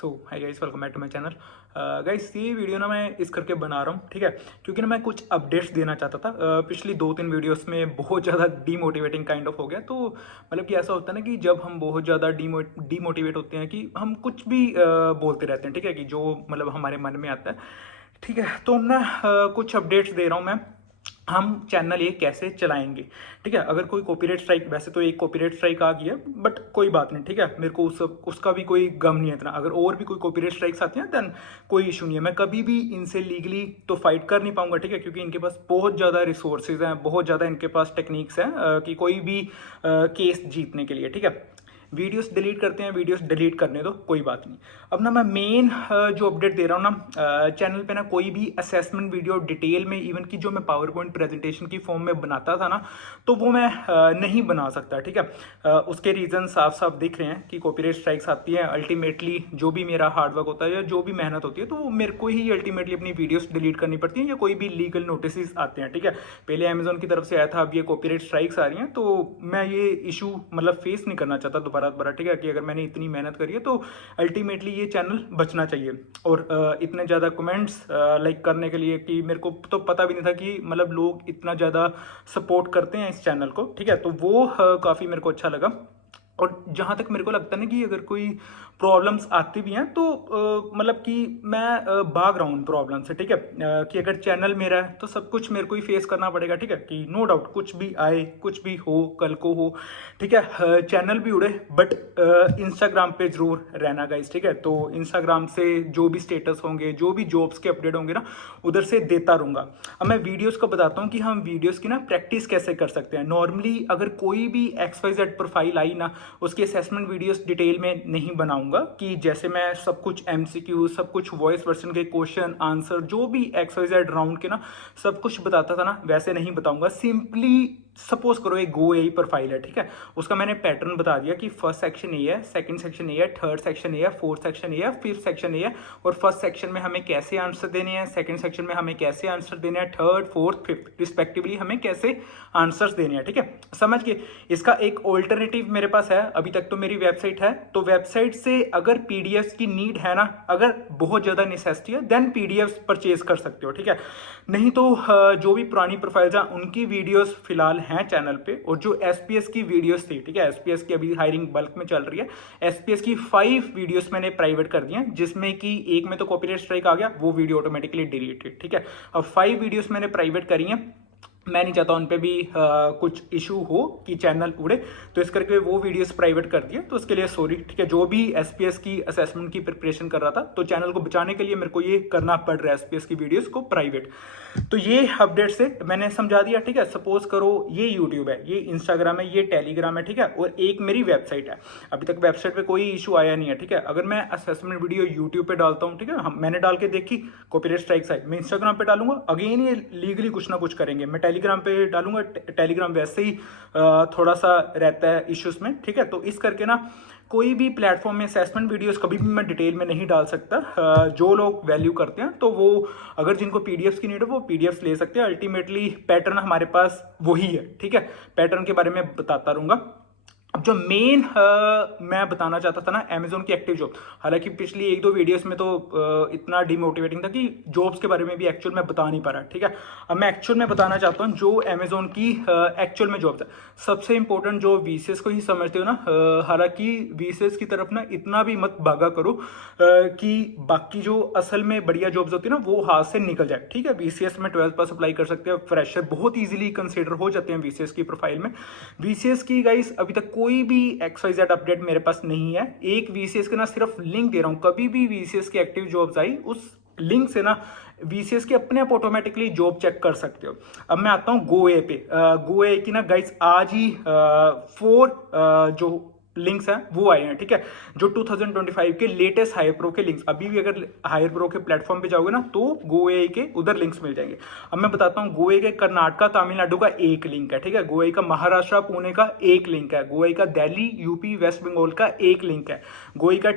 So hi guys, welcome back to my channel. Guys, ये video ना मैं इस करके बना रहा हूँ, ठीक है, क्योंकि ना मैं कुछ अपडेट्स देना चाहता था। पिछली 2-3 वीडियोस में बहुत ज़्यादा डीमोटिवेटिंग काइंड ऑफ हो गया। तो मतलब कि ऐसा होता है ना कि जब हम बहुत ज़्यादा डीमोटिवेट होते हैं कि हम कुछ भी बोलते रहते हैं, ठीक है, कि जो मतलब हमारे मन में आता है, ठीक है। तो ना कुछ अपडेट्स दे रहा हूँ मैं, हम चैनल ये कैसे चलाएंगे, ठीक है। अगर कोई कॉपीराइट स्ट्राइक, वैसे तो एक कॉपीराइट स्ट्राइक आ गया, बट कोई बात नहीं, ठीक है, मेरे को उसका भी कोई गम नहीं है इतना। अगर और भी कोई कॉपीराइट स्ट्राइक्स आती हैं देन कोई इशू नहीं है, मैं कभी भी इनसे लीगली तो फाइट कर नहीं पाऊंगा, ठीक है, क्योंकि इनके पास बहुत ज़्यादा रिसोर्सेज हैं, बहुत ज़्यादा इनके पास टेक्निक्स हैं कि कोई भी केस जीतने के लिए, ठीक है। वीडियोस डिलीट करते हैं, वीडियोस डिलीट करने दो, कोई बात नहीं। अब ना मैं मेन जो अपडेट दे रहा हूँ ना, चैनल पे ना कोई भी असेसमेंट वीडियो डिटेल में, इवन कि जो मैं पावर पॉइंट प्रेजेंटेशन की फॉर्म में बनाता था ना, तो वो मैं नहीं बना सकता, ठीक है। उसके रीज़न साफ साफ दिख रहे हैं कि कॉपीराइट स्ट्राइक्स आती है। अल्टीमेटली जो भी मेरा हार्डवर्क होता है या जो भी मेहनत होती है, तो मेरे को ही अल्टीमेटली अपनी वीडियोस डिलीट करनी पड़ती है, या कोई भी लीगल नोटिस आते हैं, ठीक है। पहले अमेजोन की तरफ से आया था, अब ये कॉपीराइट स्ट्राइक्स आ रही हैं, तो मैं ये इशू मतलब फेस नहीं करना चाहता दोबारा, ठीक है, कि अगर मैंने इतनी मेहनत करी है तो अल्टीमेटली ये चैनल बचना चाहिए। और इतने ज़्यादा कमेंट्स लाइक करने के लिए कि मेरे को तो पता भी नहीं था कि मतलब लोग इतना ज़्यादा सपोर्ट करते हैं इस चैनल को, ठीक है, तो वो काफ़ी मेरे को अच्छा लगा। और जहाँ तक मेरे को लगता है ना कि अगर कोई प्रॉब्लम्स आती भी हैं तो मतलब कि मैं भाग रहा हूँ उन प्रॉब्लम से, ठीक है। कि अगर चैनल मेरा है तो सब कुछ मेरे को ही फेस करना पड़ेगा, ठीक है, कि नो डाउट कुछ भी आए, कुछ भी हो, कल को हो, ठीक है। चैनल भी उड़े, बट इंस्टाग्राम पे जरूर रहना गाइस, ठीक है। तो इंस्टाग्राम से जो भी स्टेटस होंगे, जो भी जॉब्स के अपडेट होंगे ना, उधर से देता रहूँगा। अब मैं वीडियोस को बताता हूँ कि हम वीडियोस की ना प्रैक्टिस कैसे कर सकते हैं। नॉर्मली अगर कोई भी XYZ प्रोफाइल आई ना, उसकी असेसमेंट वीडियोस डिटेल में नहीं बनाऊंगा, कि जैसे मैं सब कुछ MCQ, सब कुछ वॉइस वर्जन के क्वेश्चन आंसर, जो भी XYZ राउंड के ना सब कुछ बताता था ना, वैसे नहीं बताऊंगा। सिंपली सपोज करो एक गो ए प्रोफाइल है, ठीक है, उसका मैंने पैटर्न बता दिया कि फर्स्ट सेक्शन ए है, सेकंड सेक्शन ए है, थर्ड सेक्शन ए है, फोर्थ सेक्शन ए है, फिफ्थ सेक्शन ए है, और फर्स्ट सेक्शन में हमें कैसे आंसर देने हैं, सेकंड सेक्शन में हमें कैसे आंसर देने हैं, थर्ड फोर्थ फिफ्थ रिस्पेक्टिवली हमें कैसे आंसर्स देने हैं, ठीक है। समझ के इसका एक ऑल्टरनेटिव मेरे पास है, अभी तक तो मेरी वेबसाइट है, तो वेबसाइट से अगर पीडीएफ की नीड है ना, अगर बहुत ज्यादा नेसेसिटी है, देन पीडीएफ परचेज कर सकते हो, ठीक है। नहीं तो जो भी पुरानी प्रोफाइल्स हैं उनकी वीडियोस फिलहाल हैं चैनल पे, और जो एसपीएस की वीडियोस थी, ठीक है, एसपीएस की अभी हायरिंग बल्क में चल रही है, एसपीएस की 5 वीडियोस मैंने प्राइवेट कर दी हैं, जिसमें कि एक में तो कॉपीराइट स्ट्राइक आ गया, वो वीडियो ऑटोमेटिकली डिलीटेड, ठीक है। अब 5 वीडियोस मैंने प्राइवेट करी हैं, मैं नहीं चाहता उन पे भी कुछ इशू हो कि चैनल उड़े, तो इस करके वो वीडियोस प्राइवेट कर दिए, तो उसके लिए सॉरी, ठीक है। जो भी एसपीएस की असेसमेंट की प्रिपरेशन कर रहा था, तो चैनल को बचाने के लिए मेरे को ये करना पड़ रहा है, एसपीएस की वीडियोस को प्राइवेट। तो ये अपडेट से मैंने समझा दिया, ठीक है। सपोज करो ये यूट्यूब है, ये इंस्टाग्राम है, ये टेलीग्राम है, ठीक है, और एक मेरी वेबसाइट है। अभी तक वेबसाइट पे कोई इशू आया नहीं है, ठीक है। अगर मैं असेसमेंट वीडियो यूट्यूब पे डालता हूँ, ठीक है, मैंने डाल के देखी, कॉपीराइट स्ट्राइक्स आई, मैं इंस्टाग्राम पे डालूंगा, अगेन ये लीगली कुछ ना कुछ करेंगे। मैं टेलीग्राम पे डालूंगा, टेलीग्राम वैसे ही थोड़ा सा रहता है इश्यूज में, ठीक है। तो इस करके ना कोई भी प्लेटफॉर्म में असेसमेंट वीडियोस कभी भी मैं डिटेल में नहीं डाल सकता। जो लोग वैल्यू करते हैं, तो वो अगर जिनको पीडीएफ की नीड है, वो पीडीएफ ले सकते हैं। अल्टीमेटली पैटर्न हमारे पास वही है, ठीक है, पैटर्न के बारे में बताता रहूंगा। अब जो मेन मैं बताना चाहता था ना, अमेजोन की एक्टिव जॉब, हालांकि पिछली 1-2 वीडियोस में तो इतना डिमोटिवेटिंग था कि जॉब्स के बारे में भी एक्चुअल में बता नहीं पा रहा, ठीक है। अब मैं एक्चुअल में बताना चाहता हूँ जो अमेजोन की एक्चुअल में जॉब्स है। सबसे इंपॉर्टेंट जो वीसीएस को ही समझते हो ना, हालांकि वीसीएस की तरफ ना इतना भी मत भागा करो कि बाकी जो असल में बढ़िया जॉब्स होती है ना, वो हाथ से निकल जाए, ठीक है। वीसीएस में 12th पास अप्लाई कर सकते हैं, फ्रेशर बहुत ईजिली कंसिडर हो जाते हैं वीसीएस की प्रोफाइल में। वीसीएस की गाइस अभी तक कोई भी XYZ अपडेट मेरे पास नहीं है। एक वीसीएस के ना सिर्फ लिंक दे रहा हूं, कभी भी वीसीएस की एक्टिव जॉब्स आई, उस लिंक से ना वीसीएस के अपने आप ऑटोमेटिकली जॉब चेक कर सकते हो। अब मैं आता हूं गोए पे। गोए की ना गाइस आज ही 4 जो लिंक्स हैं वो आए हैं, ठीक है, जो 2025 के लेटेस्ट हायर प्रो के लिंक्स। अभी भी अगर हायर प्रो के प्लेटफॉर्म पे जाओगे ना, तो गोए के उधर लिंक्स मिल जाएंगे। अब मैं बताता हूँ, गोए के कर्नाटका तमिलनाडु का एक लिंक है, ठीक है, गोए का महाराष्ट्र पुणे का एक लिंक है, गोए का दिल्ली यूपी वेस्ट बंगाल का एक लिंक है, गोए का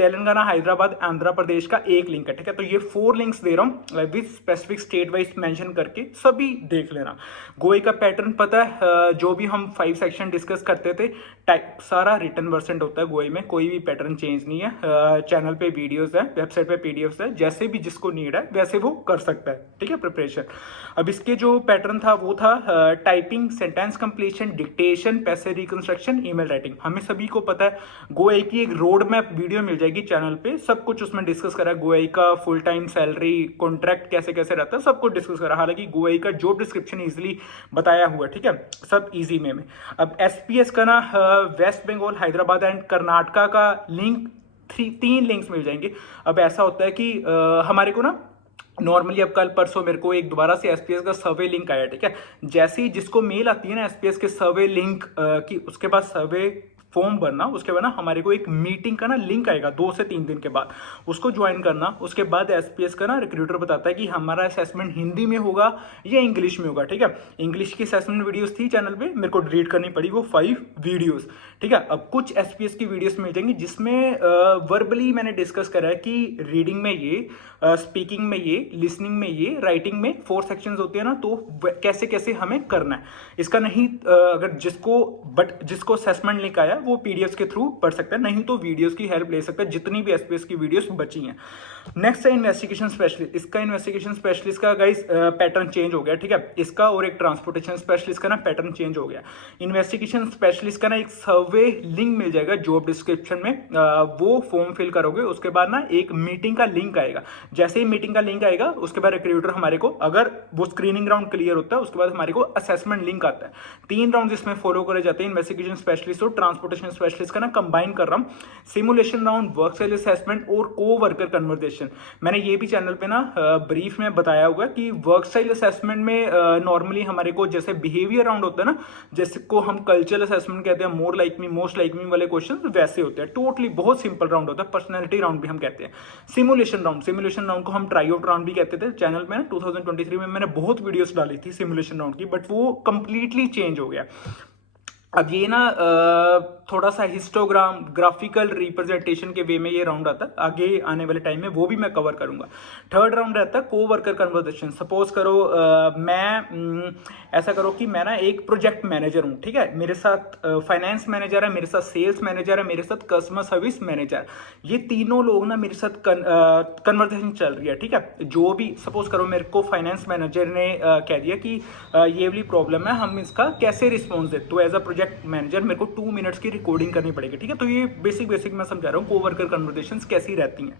तेलंगाना, हैदराबाद, आंध्र प्रदेश का एक लिंक है, ठीक है। तो ये 4 लिंक्स दे रहा हूँ with specific state wise mention करके, सभी देख लेना। गोए का पैटर्न पता है, जो भी हम 5 सेक्शन डिस्कस करते थे, टाइप सारा रिटन वर्सेंट होता है गोए में, कोई भी पैटर्न चेंज नहीं है। चैनल पे वीडियोस है, वेबसाइट पे पीडीएफ्स है, जैसे भी जिसको नीड है वैसे वो कर सकता है, ठीक है, प्रिपरेशन। अब इसके जो पैटर्न था वो था typing, sentence completion, dictation, passage reconstruction, email writing. हमें सभी को पता है गोए की एक रोड मैप वीडियो मिल जाएगी चैनल पे, सब कुछ उसमें डिस्कस करा है। गोए का फुल टाइम सैलरी, कॉन्ट्रैक्ट कैसे कैसे रहता है, सब कुछ डिस्कस करा। हालांकि गोए का जॉब डिस्क्रिप्शन इजीली बताया हुआ है, ठीक है, सब इजी में। अब एसपीएस का ना वेस्ट बंगाल, हैदराबाद एंड कर्नाटका का लिंक 3 लिंक्स मिल जाएंगे। अब ऐसा होता है कि हमारे को ना नॉर्मली अब कल परसों मेरे को एक दोबारा से एसपीएस का सर्वे लिंक आया, ठीक है। जैसे ही जिसको मेल आती है ना एसपीएस के सर्वे लिंक की, उसके बाद सर्वे फॉर्म भरना, उसके बाद ना हमारे को एक मीटिंग का ना लिंक आएगा 2 से 3 दिन के बाद, उसको ज्वाइन करना। उसके बाद एसपीएस का ना रिक्रूटर बताता है कि हमारा असेसमेंट हिंदी में होगा या इंग्लिश में होगा, ठीक है। इंग्लिश की असेसमेंट वीडियोस थी चैनल पे, मेरे को डिलीट करनी पड़ी वो 5 वीडियोस, ठीक है। अब कुछ एसपीएस की वीडियोस मिल जाएंगी जिसमें वर्बली मैंने डिस्कस करा है कि रीडिंग में ये, स्पीकिंग में ये, लिसनिंग में ये, राइटिंग में 4 सेक्शंस होते हैं ना, तो कैसे कैसे हमें करना है इसका। नहीं अगर जिसको असेसमेंट लिंक आया वो पीडीएफ के थ्रू पढ़ सकते हैं, नहीं तो वीडियोस की हेल्प ले सकते हैं, जितनी भी एसपीएस की वीडियोस बची हैं। नेक्स्ट है इन्वेस्टिगेशन स्पेशलिस्ट। इसका इन्वेस्टिगेशन स्पेशलिस्ट का गाइस पैटर्न चेंज हो गया, ठीक है। इसका और एक ट्रांसपोर्टेशन स्पेशलिस्ट का ना पैटर्न चेंज हो गया। इन्वेस्टिगेशन स्पेशलिस्ट का ना एक सर्वे लिंक मिल जाएगा जॉब डिस्क्रिप्शन में, वो फॉर्म फिल करोगे, उसके बाद ना एक मीटिंग का लिंक आएगा। जैसे ही मीटिंग का लिंक आएगा उसके बाद रिक्रूटर हमारे को, अगर वो स्क्रीनिंग राउंड क्लियर होता है, उसके बाद हमारे को असेसमेंट लिंक आता है। 3 राउंड इसमें फॉलो करे जाते हैं, इन्वेस्टिगेशन स्पेशलिस्ट और ट्रांसपोर्टेशन स्पेशलिस्ट का ना कंबाइन कर रहा हूं। Simulation round, work style assessment और को वर्कर कन्वर्सेशन। मैंने ये भी चैनल पे ना ब्रीफ में बताया हुआ कि वर्क स्टाइल असेसमेंट में नॉर्मली हमारे को जैसे बिहेवियर राउंड होता है ना, जैसे को हम कल्चरल असेसमेंट कहते हैं, more like me, most like me वाले क्वेश्चन वैसे होते हैं। टोटली बहुत सिंपल राउंड होता है, पर्सनैलिटी राउंड भी हम कहते हैं। सिमुलेशन राउंड को हम ट्राई आउट राउंड भी कहते थे। चैनल में ना 2023 में मैंने बहुत वीडियोस डाली थी सिमुलेशन राउंड की, बट वो कंप्लीटली चेंज हो गया। अब ये ना थोड़ा सा हिस्टोग्राम, ग्राफिकल रिप्रेजेंटेशन के वे में ये राउंड आता है, आगे आने वाले टाइम में वो भी मैं कवर करूंगा। 3rd राउंड रहता है को वर्कर कन्वर्सेशन। सपोज करो मैं ऐसा करो कि मैं ना एक प्रोजेक्ट मैनेजर हूँ, ठीक है, मेरे साथ फाइनेंस मैनेजर है, मेरे साथ सेल्स मैनेजर है, मेरे साथ कस्टमर सर्विस मैनेजर, ये तीनों लोग ना मेरे साथ कन्वर्सेशन चल रही है, ठीक है। जो भी सपोज करो मेरे को फाइनेंस मैनेजर ने कह दिया कि ये वाली प्रॉब्लम है, हम इसका कैसे रिस्पॉन्स दें, तो एज अ प्रोजेक्ट मैनेजर मेरे को 2 मिनट्स की रिकॉर्डिंग करनी पड़ेगी, ठीक है। तो ये बेसिक मैं समझा रहा हूँ कोवर्कर कन्वर्सेशंस कैसी रहती हैं।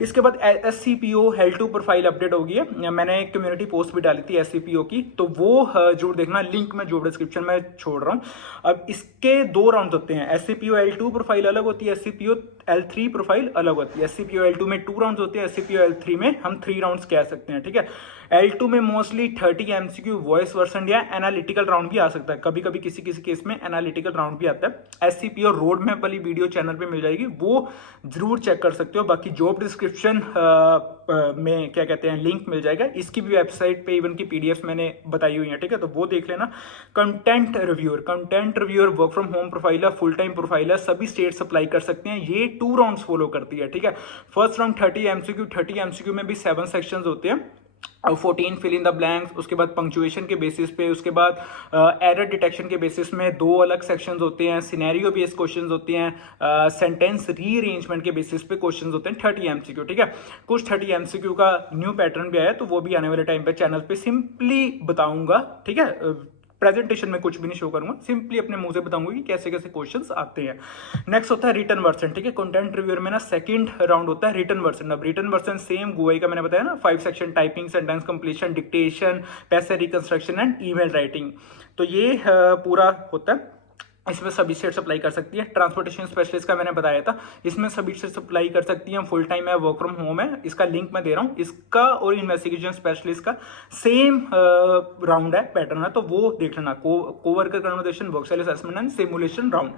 इसके बाद SCPO L2 प्रोफाइल अपडेट होगी है, मैंने एक कम्युनिटी पोस्ट भी डाली थी SCPO की, तो वो जरूर देखना, लिंक मैं जो डिस्क्रिप्शन में छोड़ रहा हूँ। अब इसके 2 राउंड होते हैं, SCPO L2 प्रोफाइल अलग होती है, SCPO L3 प्रोफाइल अलग होती है। SCPO L2 में 2 राउंड होते हैं, SCPO L3 में हम 3 राउंड्स कह सकते हैं, ठीक है। L2 में मोस्टली 30 MCQ वॉइस वर्सन या एनालिटिकल राउंड भी आ सकता है, कभी कभी किसी केस में एनालिटिकल राउंड भी आता है। SCPO रोड मैप वाली वीडियो चैनल पे मिल जाएगी, वो जरूर चेक कर सकते हो। बाकी जॉब डिस्क्रिप्शन में क्या कहते हैं लिंक मिल जाएगा, इसकी भी वेबसाइट पे इवन की पीडीएफ मैंने बताई हुई है, ठीक है, तो वो देख लेना। Content reviewer work from home profile है, फुल टाइम प्रोफाइल है, सभी स्टेट्स अप्लाई कर सकते हैं। ये 2 राउंड्स फॉलो करती है, ठीक है। फर्स्ट राउंड 30 MCQ में भी 7 सेक्शंस होते हैं, 14 फिल इन द ब्लैंक्स, उसके बाद पंक्चुएशन के बेसिस पे, उसके बाद एरर डिटेक्शन के बेसिस में 2 अलग सेक्शंस होते हैं, सिनेरियो बेस्ड क्वेश्चंस होते हैं, सेंटेंस रीअरेंजमेंट के बेसिस पे क्वेश्चंस होते हैं। 30 MCQ, ठीक है। कुछ 30 MCQ का न्यू पैटर्न भी आया, तो वो भी आने वाले टाइम पे चैनल पे सिंपली बताऊंगा, ठीक है। प्रेजेंटेशन में कुछ भी नहीं शो करूंगा, सिंपली अपने मुंह से बताऊंगा कि कैसे कैसे क्वेश्चंस आते हैं। नेक्स्ट होता है रिटन वर्सन, ठीक है। कंटेंट रिव्यूअर में ना 2nd राउंड होता है रिटन वर्सन। अब रिटन वर्सन सेम गोए का मैंने बताया ना, 5 section, typing, sentence completion, dictation, passage reconstruction and email writing, तो ये पूरा होता है। इसमें सभी स्टेट्स अप्लाई कर सकती है। ट्रांसपोर्टेशन स्पेशलिस्ट का मैंने बताया था, इसमें सभी स्टेट्स अप्लाई कर सकती हैं, फुल टाइम है, वर्क फ्रॉम होम है। इसका लिंक मैं दे रहा हूँ, इसका और इन्वेस्टिगेशन स्पेशलिस्ट का सेम राउंड है, पैटर्न है, तो वो देख लेना। Co-worker conversation, work style assessment and simulation round.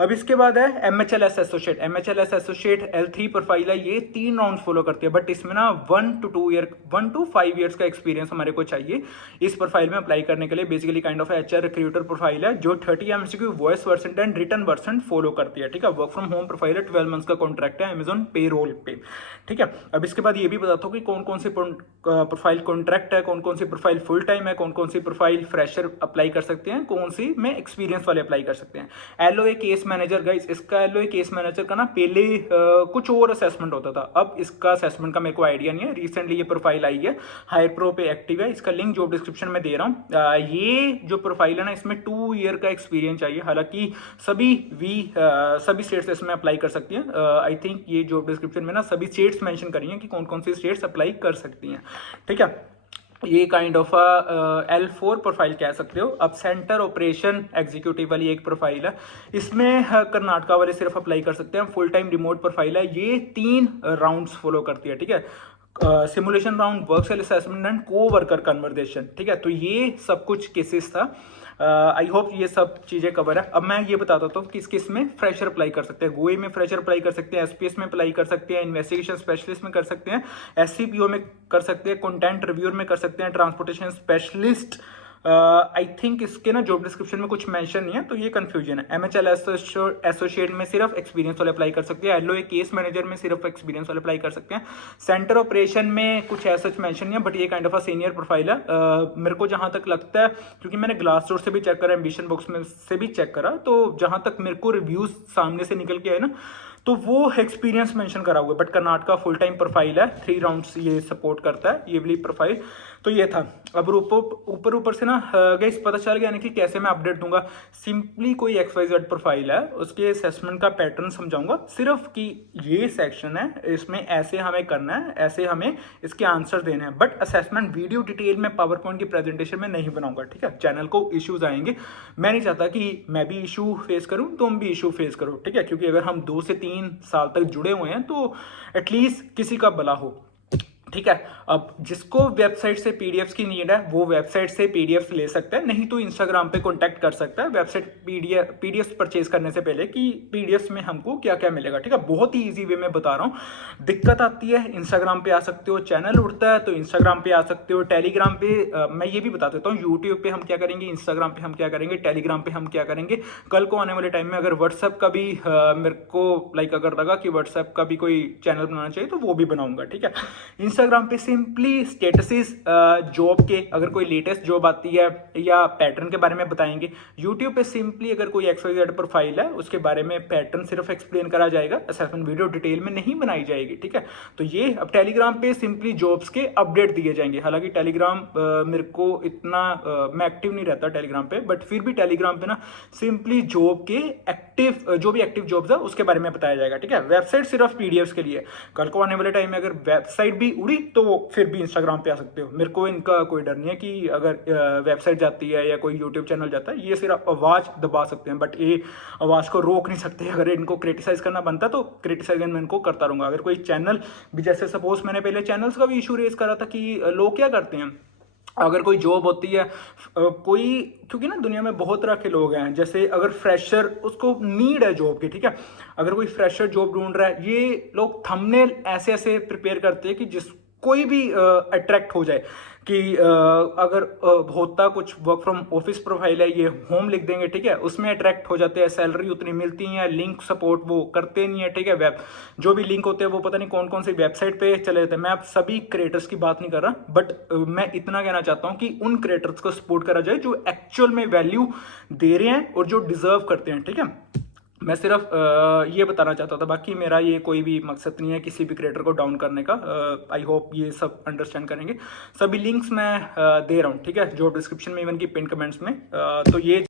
अब इसके बाद है MHLS एसोसिएट L3 प्रोफाइल है, ये 3 राउंड फॉलो करती है, बट इसमें ना 1 to 5 ईयर्स का एक्सपीरियंस हमारे को चाहिए इस प्रोफाइल में अप्लाई करने के लिए। Basically kind of HR recruiter profile है, जो 30 MCQ voice version and return version follow करती है, ठीक है। वर्क फ्रॉम होम प्रोफाइल है, 12 मंथ्स का कॉन्ट्रैक्ट है अमेजॉन पेरोल पे, ठीक है। अब इसके बाद ये भी बताता हूँ कि कौन कौन से प्रोफाइल कॉन्ट्रैक्ट है, कौन कौन सी प्रोफाइल फुल टाइम है, कौन कौन सी प्रोफाइल फ्रेशर अप्लाई कर सकते हैं, कौन सी में एक्सपीरियंस वाले अप्लाई कर सकते हैं। एलओए केस मैनेजर गाइस, इसका एलओए केस मैनेजर का ना पहले कुछ और असेसमेंट होता था, अब इसका असेसमेंट का मेरे को आइडिया नहीं है। रिसेंटली ये प्रोफाइल आई है, हायर प्रो पे एक्टिव है, इसका लिंक जॉब डिस्क्रिप्शन में दे रहा हूँ। ये जो प्रोफाइल है ना, इसमें 2 ईयर का एक्सपीरियंस चाहिए, हालांकि सभी स्टेट्स इसमें अप्लाई कर सकती हैं। आई थिंक ये जॉब डिस्क्रिप्शन में ना सभी स्टेट्स मेंशन करी हैं कि कौन कौन सी स्टेट्स अप्लाई कर सकती हैं, ठीक है। ये काइंड ऑफ L4 प्रोफाइल कह सकते हो। अब सेंटर ऑपरेशन एग्जीक्यूटिव वाली एक प्रोफाइल है, इसमें कर्नाटका वाले सिर्फ अप्लाई कर सकते हैं, फुल टाइम रिमोट प्रोफाइल है। ये 3 राउंड्स फॉलो करती है, ठीक है। Simulation round, work cell assessment and coworker conversation, ठीक है। तो ये सब कुछ केसेस था। आई होप ये सब चीज़ें कवर है। अब मैं ये बताता हूँ किस किस में फ्रेशर अप्लाई कर सकते हैं। गोई में फ्रेशर अप्लाई कर सकते हैं, एसपीएस में अप्लाई कर सकते हैं, इन्वेस्टिगेशन स्पेशलिस्ट में कर सकते हैं, एससीपीओ में कर सकते हैं, कंटेंट रिव्यूअर में कर सकते हैं, ट्रांसपोर्टेशन स्पेशलिस्ट। आई थिंक इसके ना जॉब डिस्क्रिप्शन में कुछ मेंशन नहीं है, तो ये कंफ्यूजन है। एमएचएल एसोसिएट में सिर्फ एक्सपीरियंस वाले अप्लाई कर सकते हैं, एलओए केस मैनेजर में सिर्फ एक्सपीरियंस वाले अप्लाई कर सकते हैं, सेंटर ऑपरेशन में कुछ ऐसा मेंशन नहीं है, बट ये kind of a senior profile है। मेरे को जहां तक लगता है, क्योंकि मैंने ग्लासडोर से भी चेक करा, एम्बिशन बॉक्स में से भी चेक करा, तो जहां तक मेरे को रिव्यूज सामने से निकल के आए ना, तो वो एक्सपीरियंस मेंशन करा हुआ है। But Karnataka full time profile है, 3 राउंड्स ये सपोर्ट करता है, ये वाली प्रोफाइल। तो ये था। अब ऊपर से ना गाइस पता चल गया ना कि कैसे मैं अपडेट दूंगा। सिंपली कोई XYZ प्रोफाइल है, उसके असेसमेंट का पैटर्न समझाऊंगा, सिर्फ कि ये सेक्शन है, इसमें ऐसे हमें करना है, ऐसे हमें इसके आंसर देने हैं। बट असेसमेंट वीडियो डिटेल में पावर पॉइंट की प्रेजेंटेशन में नहीं बनाऊंगा, ठीक है। चैनल को इश्यूज आएंगे, मैं नहीं चाहता कि मैं भी इशू फेस करूं, तुम भी इशू फेस करो, ठीक है। क्योंकि अगर हम 2 से 3 साल तक जुड़े हुए हैं तो एटलीस्ट किसी का भला हो, ठीक है। अब जिसको वेबसाइट से पीडीएफ की नीड है, वो वेबसाइट से पीडीएफ ले सकता है, नहीं तो इंस्टाग्राम पे कांटेक्ट कर सकता है वेबसाइट पीडीएफ परचेज करने से पहले कि पीडीएफ में हमको क्या क्या मिलेगा, ठीक है। बहुत ही इजी वे में बता रहा हूँ। दिक्कत आती है, इंस्टाग्राम पे आ सकते हो, चैनल उड़ता है तो इंस्टाग्राम पे आ सकते हो, टेलीग्राम पे मैं ये भी बता देता हूँ, यूट्यूब पे हम क्या करेंगे, इंस्टाग्राम पे हम क्या करेंगे, टेलीग्राम पे हम क्या करेंगे। कल को आने वाले टाइम में अगर व्हाट्सएप का भी मेरे को अगर लगा कि व्हाट्सएप का भी कोई चैनल बनाना चाहिए तो वो भी बनाऊंगा, ठीक है। इंस्टाग्राम पे सिंपली स्टेटसेस जॉब के, अगर कोई लेटेस्ट जॉब आती है या पैटर्न के बारे में बताएंगे। यूट्यूब पे सिंपली अगर कोई XYZ प्रोफाइल है, उसके बारे में पैटर्न सिर्फ एक्सप्लेन करा जाएगा, असेसमेंट वीडियो डिटेल में नहीं बनाई जाएगी, ठीक है। तो ये अब टेलीग्राम पे सिंपली जॉब्स के अपडेट दिए जाएंगे। हालांकि टेलीग्राम मेरे को इतना मैं एक्टिव नहीं रहता टेलीग्राम पे, बट फिर भी टेलीग्राम पे ना सिंपली जॉब के एक्टिव जो भी एक्टिव जॉब्स है उसके बारे में बताया जाएगा, ठीक है। वेबसाइट सिर्फ पीडीएफ के लिए। कल को आने वाले टाइम में अगर वेबसाइट भी उड़ी तो फिर भी इंस्टाग्राम पे आ सकते हो। मेरे को इनका कोई डर नहीं है कि अगर वेबसाइट जाती है या कोई यूट्यूब चैनल जाता है, ये सिर्फ आवाज दबा सकते हैं, बट ये आवाज को रोक नहीं सकते। अगर इनको क्रिटिसाइज करना बनता तो क्रिटिसाइज मैं इनको करता रहूंगा। अगर कोई चैनल भी, जैसे सपोज मैंने पहले चैनल्स का भी इशू रेज करा था कि लोग क्या करते हैं, अगर कोई जॉब होती है कोई, क्योंकि ना दुनिया में बहुत तरह के लोग हैं, जैसे अगर फ्रेशर उसको नीड है जॉब की, ठीक है। अगर कोई फ्रेशर जॉब ढूंढ रहा है, ये लोग थंबनेल ऐसे ऐसे प्रिपेयर करते हैं कि जिस कोई भी अट्रैक्ट हो जाए कि अगर होता कुछ वर्क फ्रॉम ऑफिस प्रोफाइल है, ये होम लिख देंगे, ठीक है, उसमें अट्रैक्ट हो जाते हैं, सैलरी उतनी मिलती है, लिंक सपोर्ट वो करते नहीं है, ठीक है। वेब जो भी लिंक होते हैं वो पता नहीं कौन कौन सी वेबसाइट पे चले जाते हैं। मैं अब सभी क्रिएटर्स की बात नहीं कर रहा, बट मैं इतना कहना चाहता हूँ कि उन क्रिएटर्स को सपोर्ट करा जाए जो एक्चुअल में वैल्यू दे रहे हैं और जो डिजर्व करते हैं, ठीक है। मैं सिर्फ ये बताना चाहता था, बाकी मेरा ये कोई भी मकसद नहीं है किसी भी क्रिएटर को डाउन करने का। आई होप ये सब अंडरस्टैंड करेंगे। सभी लिंक्स मैं दे रहा हूँ, ठीक है, जो डिस्क्रिप्शन में, इवन की पिन कमेंट्स में। तो ये